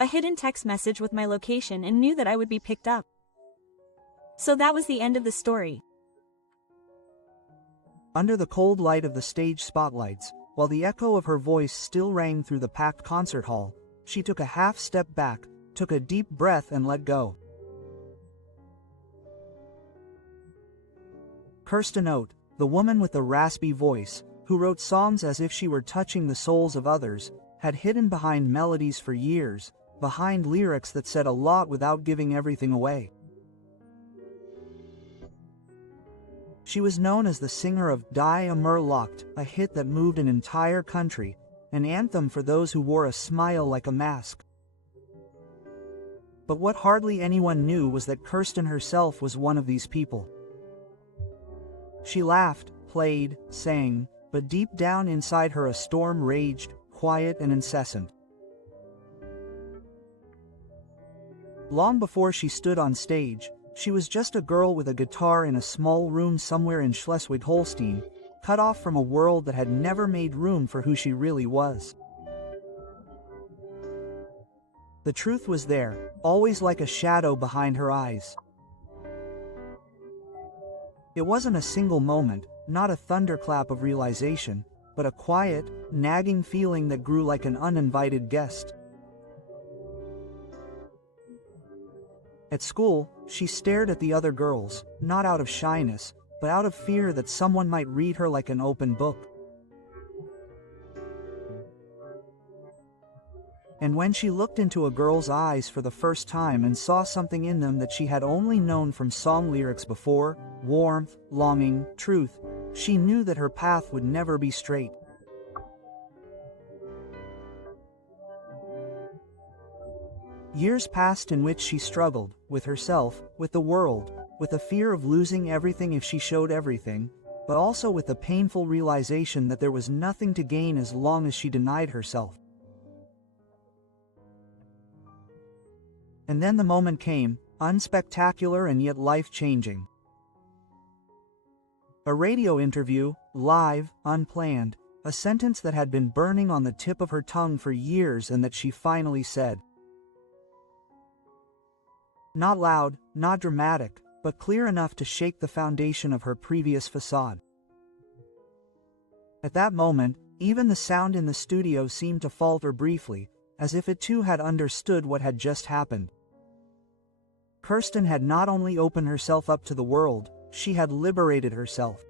a hidden text message with my location, and knew that I would be picked up. So that was the end of the story. Under the cold light of the stage spotlights, while the echo of her voice still rang through the packed concert hall, she took a half step back, took a deep breath and let go. Kirsten Oat, the woman with the raspy voice, who wrote songs as if she were touching the souls of others, had hidden behind melodies for years, behind lyrics that said a lot without giving everything away. She was known as the singer of Die Amur Locht, a hit that moved an entire country, an anthem for those who wore a smile like a mask. But what hardly anyone knew was that Kirsten herself was one of these people. She laughed, played, sang, but deep down inside her a storm raged, quiet and incessant. Long before she stood on stage, she was just a girl with a guitar in a small room somewhere in Schleswig-Holstein, cut off from a world that had never made room for who she really was. The truth was there, always like a shadow behind her eyes. It wasn't a single moment, not a thunderclap of realization, but a quiet, nagging feeling that grew like an uninvited guest. At school, she stared at the other girls, not out of shyness, but out of fear that someone might read her like an open book. And when she looked into a girl's eyes for the first time and saw something in them that she had only known from song lyrics before, warmth, longing, truth, she knew that her path would never be straight. Years passed in which she struggled, with herself, with the world, with the fear of losing everything if she showed everything, but also with the painful realization that there was nothing to gain as long as she denied herself. And then the moment came, unspectacular and yet life-changing. A radio interview, live, unplanned, a sentence that had been burning on the tip of her tongue for years and that she finally said. Not loud, not dramatic, but clear enough to shake the foundation of her previous facade. At that moment, even the sound in the studio seemed to falter briefly, as if it too had understood what had just happened. Kirsten had not only opened herself up to the world, she had liberated herself.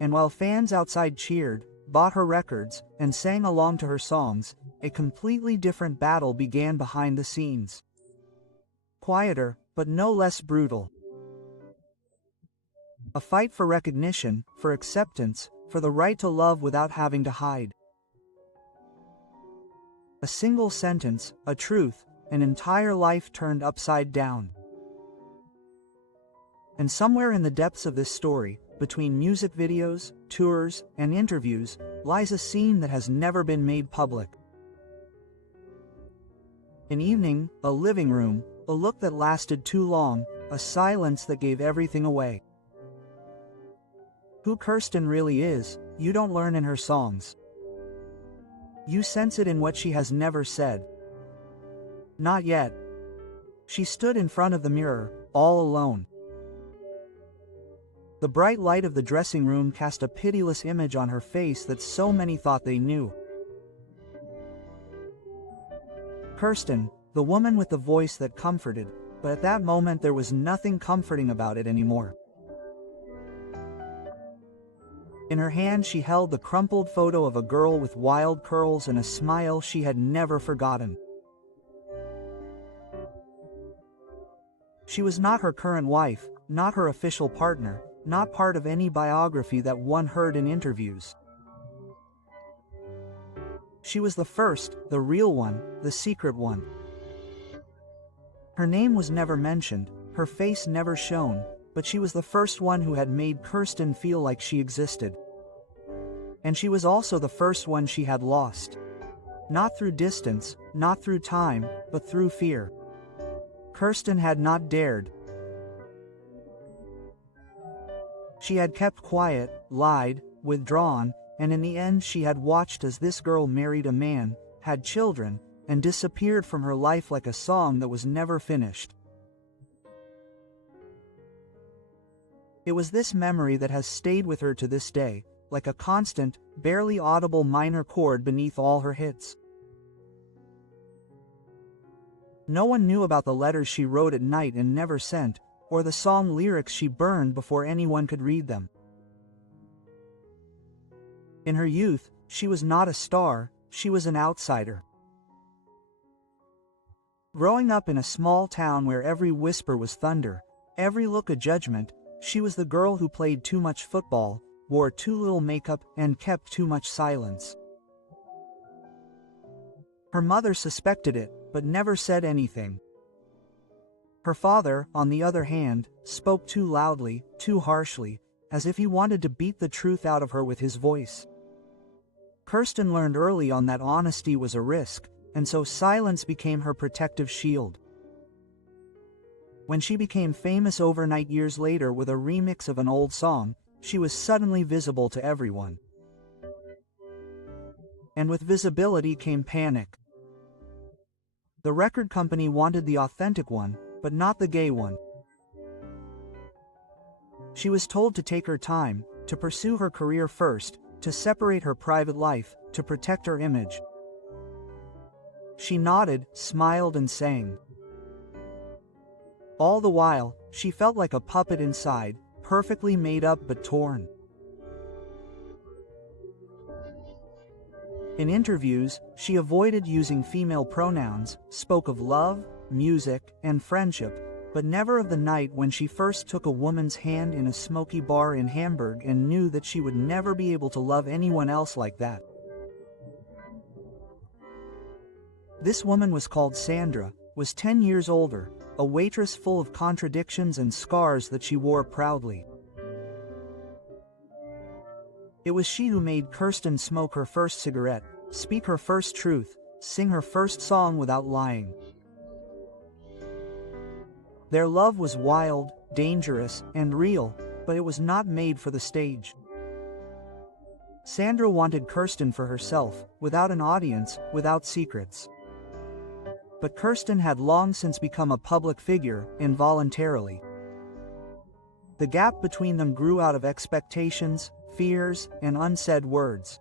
And while fans outside cheered, bought her records, and sang along to her songs, a completely different battle began behind the scenes. Quieter, but no less brutal. A fight for recognition, for acceptance, for the right to love without having to hide. A single sentence, a truth, an entire life turned upside down. And somewhere in the depths of this story, between music videos, tours, and interviews, lies a scene that has never been made public. An evening, a living room, a look that lasted too long, a silence that gave everything away. Who Kirsten really is, you don't learn in her songs. You sense it in what she has never said. Not yet. She stood in front of the mirror, all alone. The bright light of the dressing room cast a pitiless image on her face that so many thought they knew. Kirsten, the woman with the voice that comforted, but at that moment there was nothing comforting about it anymore. In her hand she held the crumpled photo of a girl with wild curls and a smile she had never forgotten. She was not her current wife, not her official partner, not part of any biography that one heard in interviews. She was the first, the real one, the secret one. Her name was never mentioned, her face never shown, but she was the first one who had made Kirsten feel like she existed. And she was also the first one she had lost. Not through distance, not through time, but through fear. Kirsten had not dared. She had kept quiet, lied, withdrawn, and in the end she had watched as this girl married a man, had children, and disappeared from her life like a song that was never finished. It was this memory that has stayed with her to this day, like a constant, barely audible minor chord beneath all her hits. No one knew about the letters she wrote at night and never sent, or the song lyrics she burned before anyone could read them. In her youth, she was not a star, she was an outsider. Growing up in a small town where every whisper was thunder, every look a judgment, she was the girl who played too much football, wore too little makeup, and kept too much silence. Her mother suspected it, but never said anything. Her father, on the other hand, spoke too loudly, too harshly, as if he wanted to beat the truth out of her with his voice. Kirsten learned early on that honesty was a risk, and so silence became her protective shield. When she became famous overnight years later with a remix of an old song, she was suddenly visible to everyone. And with visibility came panic. The record company wanted the authentic one, but not the gay one. She was told to take her time, to pursue her career first, to separate her private life, to protect her image. She nodded, smiled, and sang. All the while, she felt like a puppet inside, perfectly made up but torn. In interviews, she avoided using female pronouns, spoke of love, music, and friendship, but never of the night when she first took a woman's hand in a smoky bar in Hamburg and knew that she would never be able to love anyone else like that. This woman was called Sandra, was 10 years older, a waitress full of contradictions and scars that she wore proudly. It was she who made Kirsten smoke her first cigarette, speak her first truth, sing her first song without lying. Their love was wild, dangerous, and real, but it was not made for the stage. Sandra wanted Kirsten for herself, without an audience, without secrets. But Kirsten had long since become a public figure, involuntarily. The gap between them grew out of expectations, fears, and unsaid words.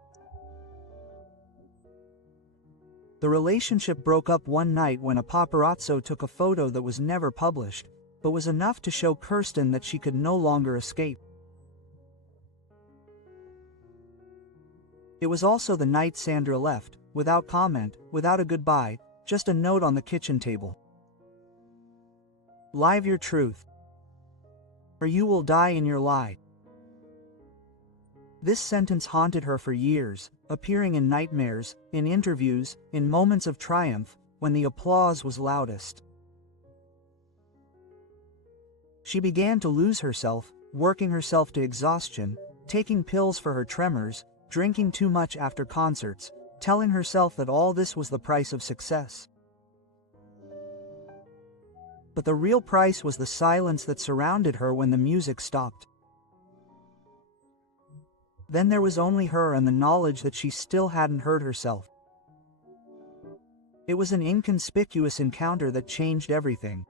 The relationship broke up one night when a paparazzo took a photo that was never published, but was enough to show Kirsten that she could no longer escape. It was also the night Sandra left, without comment, without a goodbye, just a note on the kitchen table. Live your truth, or you will die in your lie. This sentence haunted her for years, appearing in nightmares, in interviews, in moments of triumph, when the applause was loudest. She began to lose herself, working herself to exhaustion, taking pills for her tremors, drinking too much after concerts, telling herself that all this was the price of success. But the real price was the silence that surrounded her when the music stopped. Then there was only her and the knowledge that she still hadn't heard herself. It was an inconspicuous encounter that changed everything.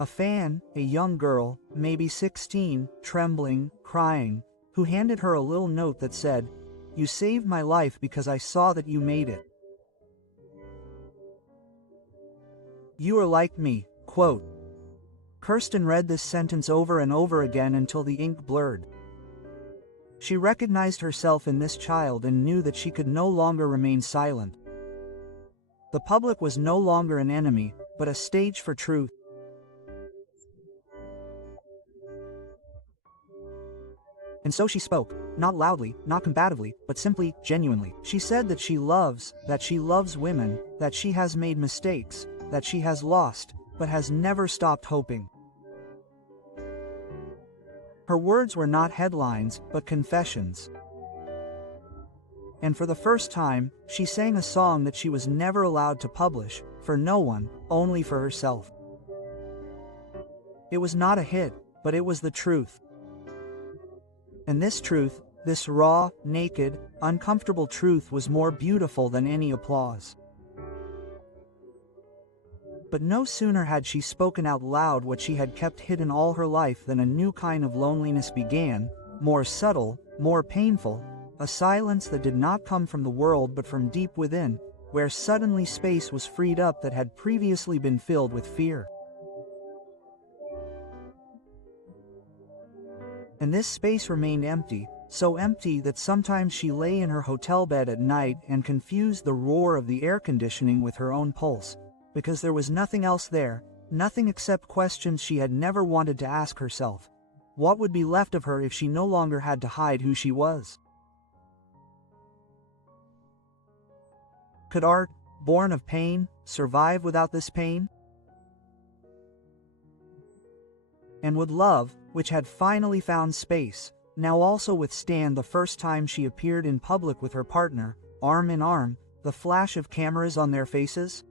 A fan, a young girl, maybe 16, trembling, crying, who handed her a little note that said, "You saved my life because I saw that you made it. You are like me," quote. Kirsten read this sentence over and over again until the ink blurred. She recognized herself in this child and knew that she could no longer remain silent. The public was no longer an enemy, but a stage for truth. And so she spoke, not loudly, not combatively, but simply, genuinely. She said that she loves women, that she has made mistakes, that she has lost, but has never stopped hoping. Her words were not headlines, but confessions. And for the first time, she sang a song that she was never allowed to publish, for no one, only for herself. It was not a hit, but it was the truth. And this truth, This raw, naked, uncomfortable truth was more beautiful than any applause. But no sooner had she spoken out loud what she had kept hidden all her life than a new kind of loneliness began, more subtle, more painful, a silence that did not come from the world but from deep within, where suddenly space was freed up that had previously been filled with fear. And this space remained empty, so empty that sometimes she lay in her hotel bed at night and confused the roar of the air conditioning with her own pulse, because there was nothing else there, nothing except questions she had never wanted to ask herself. What would be left of her if she no longer had to hide who she was? Could art, born of pain, survive without this pain? And would love, which had finally found space, now also withstand the first time she appeared in public with her partner, arm in arm, the flash of cameras on their faces?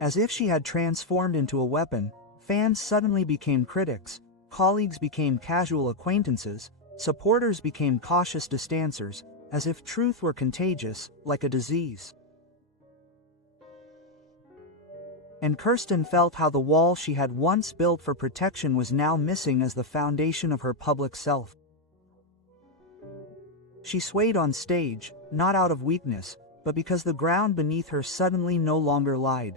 As if she had transformed into a weapon, fans suddenly became critics, colleagues became casual acquaintances, supporters became cautious distancers, as if truth were contagious, like a disease. And Kirsten felt how the wall she had once built for protection was now missing as the foundation of her public self. She swayed on stage, not out of weakness, but because the ground beneath her suddenly no longer lied.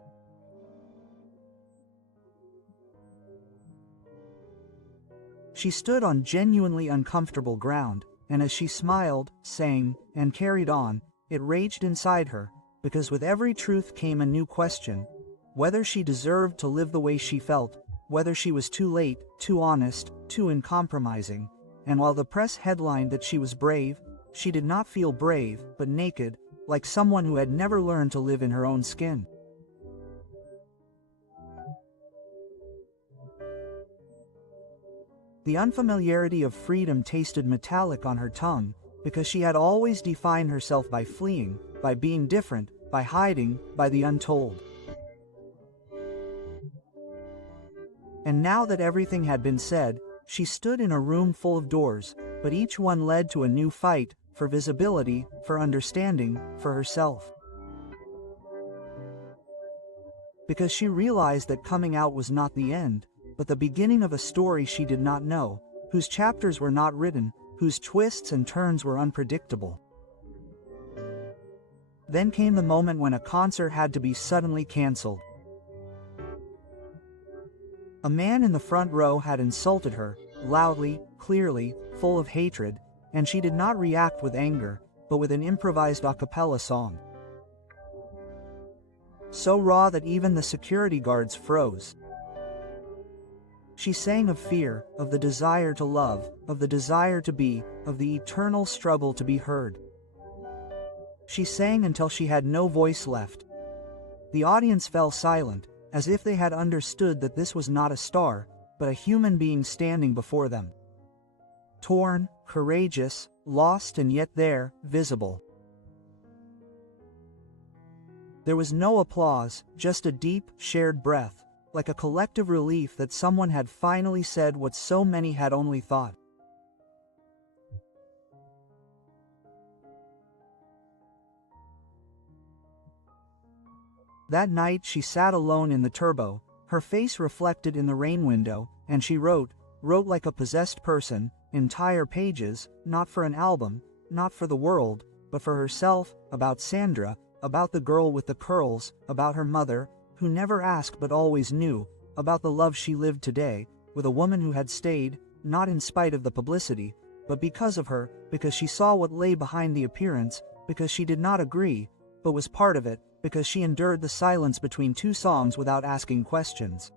She stood on genuinely uncomfortable ground, and as she smiled, sang, and carried on, it raged inside her, because with every truth came a new question: whether she deserved to live the way she felt, whether she was too late, too honest, too uncompromising. And while the press headlined that she was brave, she did not feel brave, but naked, like someone who had never learned to live in her own skin. The unfamiliarity of freedom tasted metallic on her tongue, because she had always defined herself by fleeing, by being different, by hiding, by the untold. And now that everything had been said, she stood in a room full of doors, but each one led to a new fight, for visibility, for understanding, for herself. Because she realized that coming out was not the end, but the beginning of a story she did not know, whose chapters were not written, whose twists and turns were unpredictable. Then came the moment when a concert had to be suddenly canceled. A man in the front row had insulted her, loudly, clearly, full of hatred, and she did not react with anger, but with an improvised a cappella song. So raw that even the security guards froze. She sang of fear, of the desire to love, of the desire to be, of the eternal struggle to be heard. She sang until she had no voice left. The audience fell silent, as if they had understood that this was not a star, but a human being standing before them. Torn, courageous, lost, and yet there, visible. There was no applause, just a deep, shared breath, like a collective relief that someone had finally said what so many had only thought. That night she sat alone in the turbo, her face reflected in the rain window, and she wrote like a possessed person, entire pages, not for an album, not for the world, but for herself, about Sandra, about the girl with the curls, about her mother, who never asked but always knew, about the love she lived today, with a woman who had stayed, not in spite of the publicity, but because of her, because she saw what lay behind the appearance, because she did not agree, but was part of it, because she endured the silence between two songs without asking questions.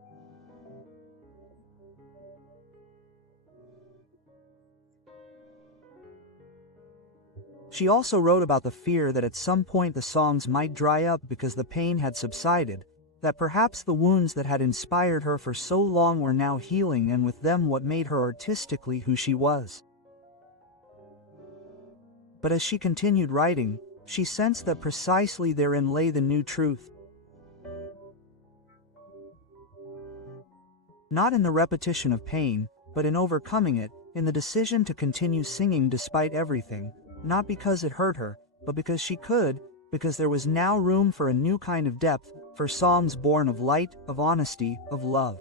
She also wrote about the fear that at some point the songs might dry up because the pain had subsided, that perhaps the wounds that had inspired her for so long were now healing, and with them what made her artistically who she was. But as she continued writing, she sensed that precisely therein lay the new truth. Not in the repetition of pain, but in overcoming it, in the decision to continue singing despite everything, not because it hurt her, but because she could, because there was now room for a new kind of depth, for songs born of light, of honesty, of love.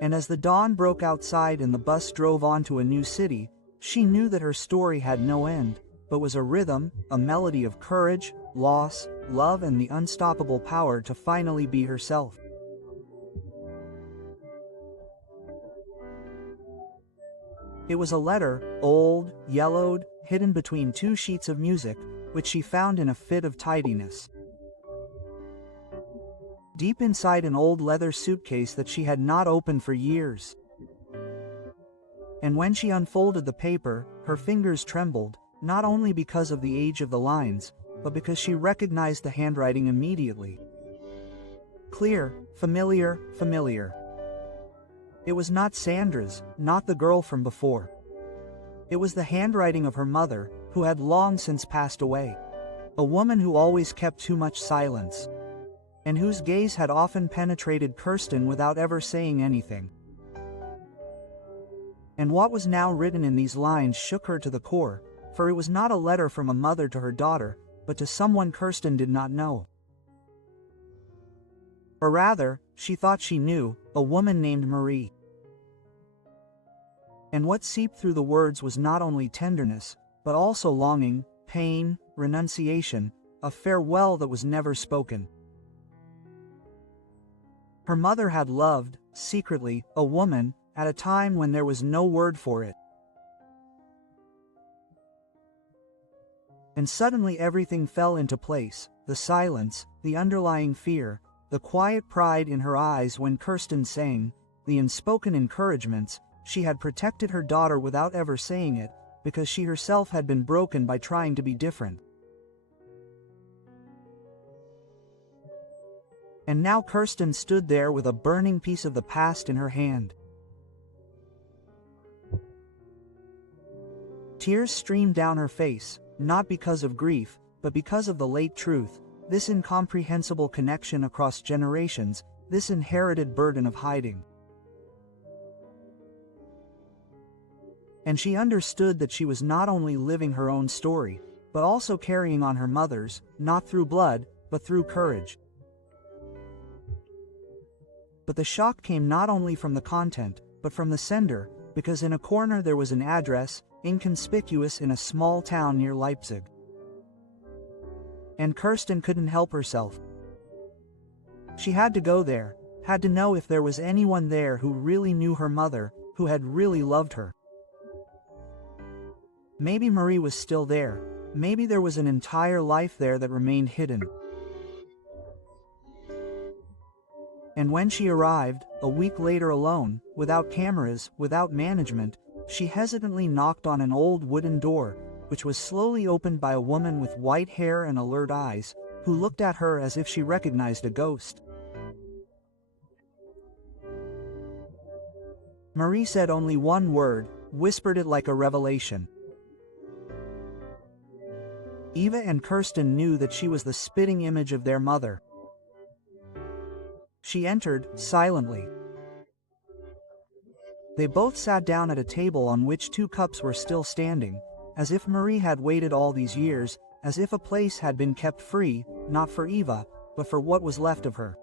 And as the dawn broke outside and the bus drove on to a new city, she knew that her story had no end, but was a rhythm, a melody of courage, loss, love, and the unstoppable power to finally be herself. It was a letter, old, yellowed, hidden between two sheets of music, which she found in a fit of tidiness. Deep inside an old leather suitcase that she had not opened for years. And when she unfolded the paper, her fingers trembled, not only because of the age of the lines, but because she recognized the handwriting immediately. Clear, familiar, familiar. It was not Sandra's, not the girl from before. It was the handwriting of her mother, who had long since passed away. A woman who always kept too much silence, and whose gaze had often penetrated Kirsten without ever saying anything. And what was now written in these lines shook her to the core, for it was not a letter from a mother to her daughter, but to someone Kirsten did not know. Or rather, she thought she knew, a woman named Marie. And what seeped through the words was not only tenderness, but also longing, pain, renunciation, a farewell that was never spoken. Her mother had loved, secretly, a woman, at a time when there was no word for it. And suddenly everything fell into place, the silence, the underlying fear, the quiet pride in her eyes when Kirsten sang, the unspoken encouragements. She had protected her daughter without ever saying it, because she herself had been broken by trying to be different. And now Kirsten stood there with a burning piece of the past in her hand. Tears streamed down her face, not because of grief, but because of the late truth, this incomprehensible connection across generations, this inherited burden of hiding. And she understood that she was not only living her own story, but also carrying on her mother's, not through blood, but through courage. But the shock came not only from the content, but from the sender, because in a corner there was an address, inconspicuous in a small town near Leipzig. And Kirsten couldn't help herself. She had to go there, had to know if there was anyone there who really knew her mother, who had really loved her. Maybe Marie was still there, maybe there was an entire life there that remained hidden. And when she arrived, a week later alone, without cameras, without management, she hesitantly knocked on an old wooden door, which was slowly opened by a woman with white hair and alert eyes, who looked at her as if she recognized a ghost. Marie said only one word, whispered it like a revelation. Eva and Kirsten knew that she was the spitting image of their mother. She entered, silently. They both sat down at a table on which 2 cups were still standing, as if Marie had waited all these years, as if a place had been kept free, not for Eva, but for what was left of her.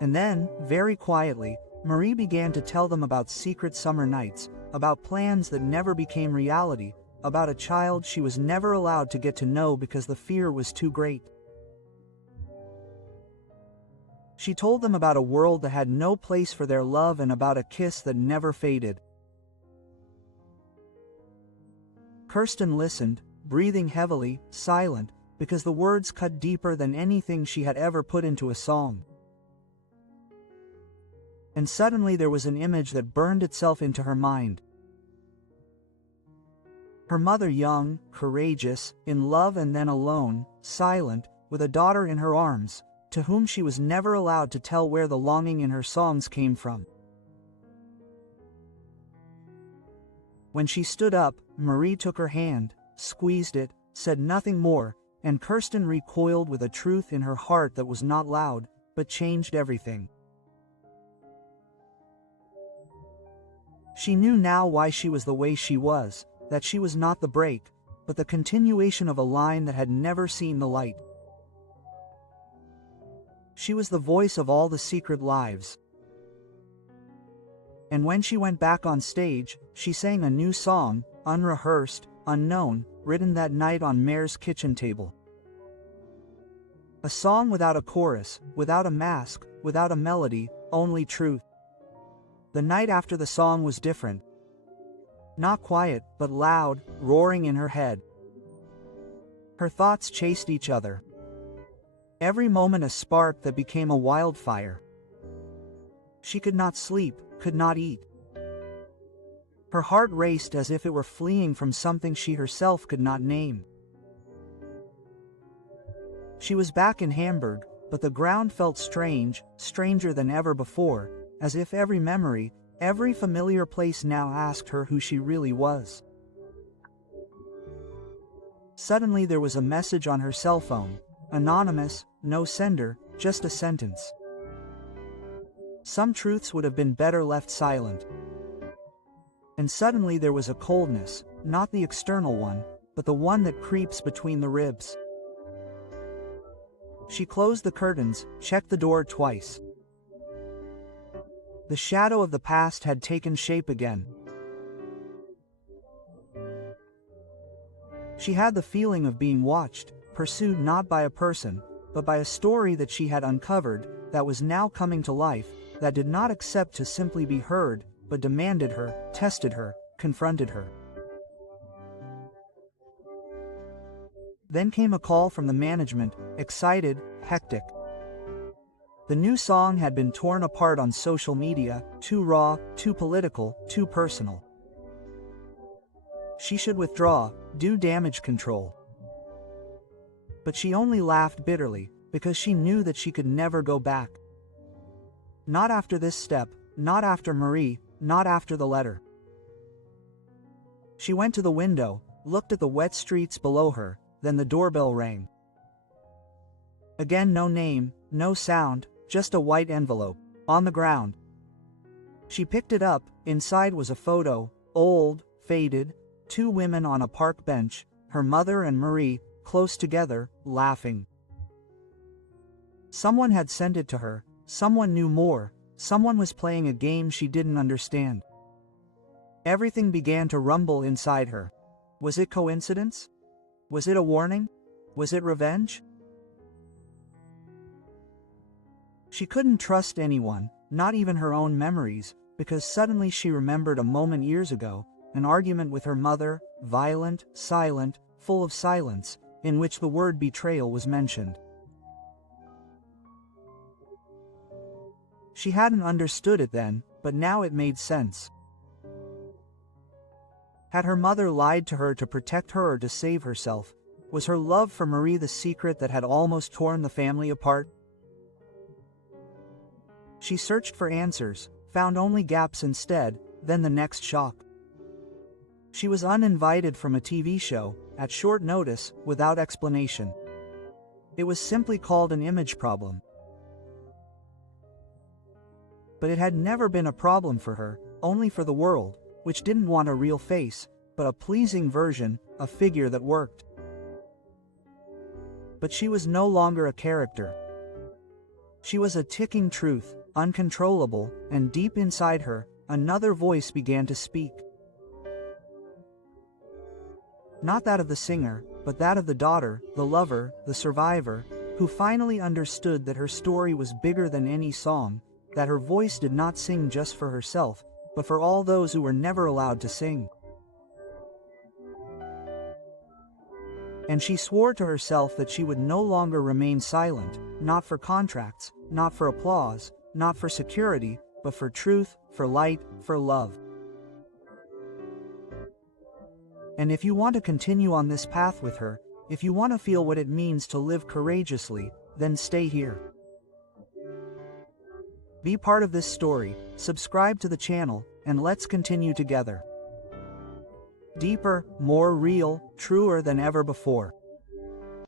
And then, very quietly, Marie began to tell them about secret summer nights, about plans that never became reality, about a child she was never allowed to get to know because the fear was too great. She told them about a world that had no place for their love and about a kiss that never faded. Kirsten listened, breathing heavily, silent, because the words cut deeper than anything she had ever put into a song. And suddenly there was an image that burned itself into her mind. Her mother young, courageous, in love and then alone, silent, with a daughter in her arms, to whom she was never allowed to tell where the longing in her songs came from. When she stood up, Marie took her hand, squeezed it, said nothing more, and Kirsten recoiled with a truth in her heart that was not loud, but changed everything. She knew now why she was the way she was, that she was not the break, but the continuation of a line that had never seen the light. She was the voice of all the secret lives. And when she went back on stage, she sang a new song, unrehearsed, unknown, written that night on Mare's kitchen table. A song without a chorus, without a mask, without a melody, only truth. The night after the song was different. Not quiet, but loud, roaring in her head. Her thoughts chased each other. Every moment a spark that became a wildfire. She could not sleep, could not eat. Her heart raced as if it were fleeing from something she herself could not name. She was back in Hamburg, but the ground felt strange, stranger than ever before, as if every memory, every familiar place now asked her who she really was. Suddenly there was a message on her cell phone. Anonymous, no sender, just a sentence. Some truths would have been better left silent. And suddenly there was a coldness, not the external one, but the one that creeps between the ribs. She closed the curtains, checked the door twice. The shadow of the past had taken shape again. She had the feeling of being watched, pursued not by a person, but by a story that she had uncovered, that was now coming to life, that did not accept to simply be heard, but demanded her, tested her, confronted her. Then came a call from the management, excited, hectic. The new song had been torn apart on social media, too raw, too political, too personal. She should withdraw, do damage control. But she only laughed bitterly, because she knew that she could never go back. Not after this step, not after Marie, not after the letter. She went to the window, looked at the wet streets below her, then the doorbell rang. Again no name, no sound, just a white envelope, on the ground. She picked it up, inside was a photo, old, faded, two women on a park bench, her mother and Marie, close together, laughing. Someone had sent it to her, someone knew more, someone was playing a game she didn't understand. Everything began to rumble inside her. Was it coincidence? Was it a warning? Was it revenge? She couldn't trust anyone, not even her own memories, because suddenly she remembered a moment years ago, an argument with her mother, violent, silent, full of silence, in which the word betrayal was mentioned. She hadn't understood it then, but now it made sense. Had her mother lied to her to protect her or to save herself? Was her love for Marie the secret that had almost torn the family apart? She searched for answers, found only gaps instead, then the next shock. She was uninvited from a TV show, at short notice, without explanation. It was simply called an image problem. But it had never been a problem for her, only for the world, which didn't want a real face, but a pleasing version, a figure that worked. But she was no longer a character. She was a ticking truth, uncontrollable, and deep inside her, another voice began to speak. Not that of the singer, but that of the daughter, the lover, the survivor, who finally understood that her story was bigger than any song, that her voice did not sing just for herself, but for all those who were never allowed to sing. And she swore to herself that she would no longer remain silent, not for contracts, not for applause, not for security, but for truth, for light, for love. And if you want to continue on this path with her, if you want to feel what it means to live courageously, then stay here. Be part of this story, subscribe to the channel, and let's continue together. Deeper, more real, truer than ever before.